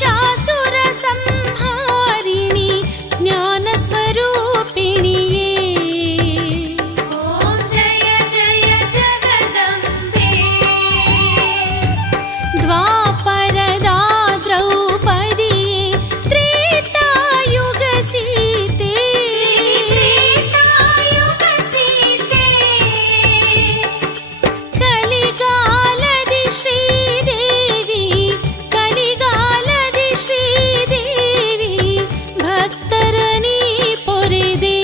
महिषासुर संहारिणी ज्ञान स्वरूपिणिये ओम जय जय जगदम्बे द्वापरदा द्रौपदिये त्रेतायुग सीते कलिगालदि श्रीदेवी कलिगालदि श्रीदेवी भक्तरनी पोरेदे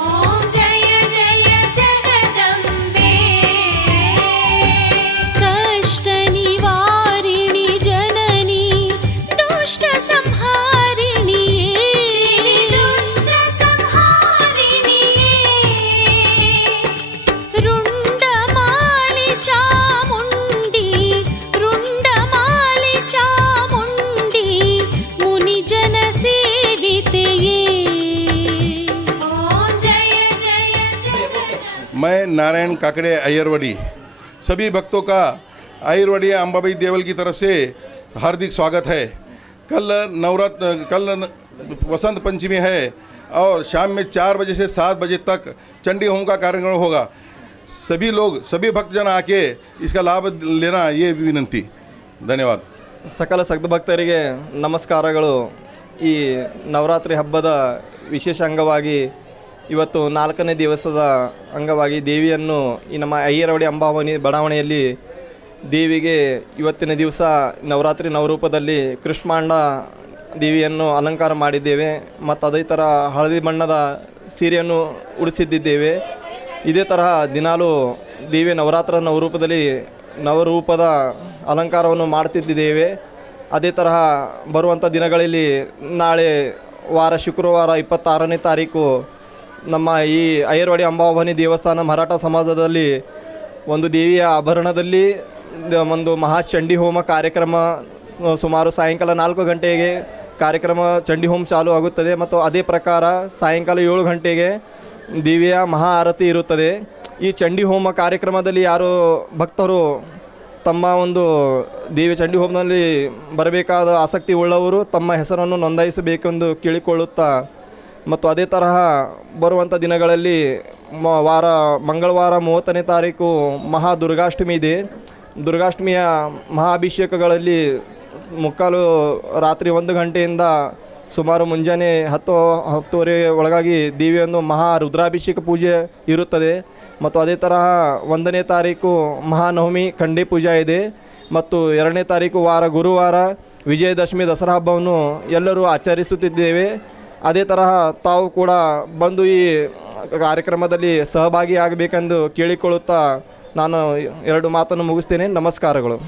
ओम जय जय जगदम्बे कष्ट निवारिणी जननी दुष्ट संहारिणी दुष्ट संहारिणी रुंडमाली चामुंडी रुंडमाली चामुंडी मुनिजन सेवितेये ओम जय जय जगदम्बे। मैं नारायण काकड़े अय्यरवड़ी सभी भक्तों का अय्यरवड़ी अंबाबाई देवल की तरफ से हार्दिक स्वागत है। कल वसंत पंचमी है और शाम में 4 बजे से 7 बजे तक चंडी होम का कार्यक्रम होगा। सभी लोग सभी भक्तजन आके इसका लाभ लेना ये विनंती। धन्यवाद। ಸಕಲ ಸದ್ಭಕ್ತರಿಗೆ ನಮಸ್ಕಾರಗಳು. ಈ ನವರಾತ್ರಿ ಹಬ್ಬದ ವಿಶೇಷ ಅಂಗವಾಗಿ ಇವತ್ತು 4ನೇ ದಿವಸದ ಅಂಗವಾಗಿ ದೇವಿಯನ್ನು ಈ ನಮ್ಮ ಅಯ್ಯರವಡಿ ಅಂಬಾಭವಾನಿ ಬಡಾವಣೆಯಲ್ಲಿ ದೇವಿಗೆ ಇವತ್ತಿನ ದಿವಸ ನವರಾತ್ರಿ ನವರೂಪದಲ್ಲಿ ಕೃಷ್ಣಾಂಡ ದೇವಿಯನ್ನು ಅಲಂಕಾರ ಮಾಡಿದ್ದೇವೆ ಮತ್ತು ಅದೇ ಥರ ಹಳದಿ ಬಣ್ಣದ ಸೀರೆಯನ್ನು ಉಡಿಸಿದ್ದೇವೆ. ಇದೇ ತರಹ ದಿನಾಲೂ ದೇವಿ ನವರೂಪದಲ್ಲಿ ನವರೂಪದ ಅಲಂಕಾರವನ್ನು ಮಾಡ್ತಿದ್ದೇವೆ. ಅದೇ ತರಹ ಬರುವಂಥ ದಿನಗಳಲ್ಲಿ ನಾಳೆ ಶುಕ್ರವಾರ 26ನೇ ತಾರೀಕು ನಮ್ಮ ಈ ಅಯ್ಯರವಡಿ ಅಂಬಾಭವಾನಿ ದೇವಸ್ಥಾನ ಮರಾಠ ಸಮಾಜದಲ್ಲಿ ಒಂದು ದೇವಿಯ ಆಭರಣದಲ್ಲಿ ಒಂದು ಮಹಾಚಂಡಿ ಹೋಮ ಕಾರ್ಯಕ್ರಮ ಸುಮಾರು ಸಾಯಂಕಾಲ 4 ಗಂಟೆಗೆ ಕಾರ್ಯಕ್ರಮ ಚಂಡಿ ಹೋಮ ಚಾಲು ಆಗುತ್ತದೆ ಮತ್ತು ಅದೇ ಪ್ರಕಾರ ಸಾಯಂಕಾಲ 7 ಗಂಟೆಗೆ ದೇವಿಯ ಮಹಾ ಆರತಿ ಇರುತ್ತದೆ. ಈ ಚಂಡಿ ಹೋಮ ಕಾರ್ಯಕ್ರಮದಲ್ಲಿ ಯಾರು ಭಕ್ತರು ತಮ್ಮ ಒಂದು ದೇವಿ ಚಂಡಿ ಹೋಮದಲ್ಲಿ ಬರಬೇಕಾದ ಆಸಕ್ತಿ ಉಳ್ಳವರು ತಮ್ಮ ಹೆಸರನ್ನು ನೋಂದಾಯಿಸಬೇಕೆಂದು ಕೇಳಿಕೊಳ್ಳುತ್ತಾ ಮತ್ತು ಅದೇ ತರಹ ಬರುವಂಥ ದಿನಗಳಲ್ಲಿ ಮಂಗಳವಾರ 30ನೇ ತಾರೀಕು ಮಹಾ ದುರ್ಗಾಷ್ಟಮಿ ಇದೆ. ದುರ್ಗಾಷ್ಟಮಿಯ ಮಹಾಭಿಷೇಕಗಳಲ್ಲಿ ಮುಕ್ಕಾಲು ರಾತ್ರಿ 1 ಗಂಟೆಯಿಂದ ಸುಮಾರು ಮುಂಜಾನೆ 10-10:30 ಒಳಗಾಗಿ ದೇವಿಯನ್ನು ಮಹಾ ರುದ್ರಾಭಿಷೇಕ ಪೂಜೆ ಇರುತ್ತದೆ. ಮತ್ತು ಅದೇ ತರಹ 1ನೇ ತಾರೀಕು ಮಹಾನವಮಿ ಖಂಡಿ ಪೂಜೆ ಇದೆ ಮತ್ತು 2ನೇ ತಾರೀಕು ಗುರುವಾರ ವಿಜಯದಶಮಿ ದಸರಾ ಹಬ್ಬವನ್ನು ಎಲ್ಲರೂ ಆಚರಿಸುತ್ತಿದ್ದೇವೆ. ಅದೇ ತರಹ ತಾವು ಕೂಡ ಬಂದು ಈ ಕಾರ್ಯಕ್ರಮದಲ್ಲಿ ಸಹಭಾಗಿಯಾಗಬೇಕೆಂದು ಕೇಳಿಕೊಳ್ಳುತ್ತಾ ನಾನು 2 ಮಾತನ್ನು ಮುಗಿಸ್ತೇನೆ. ನಮಸ್ಕಾರಗಳು.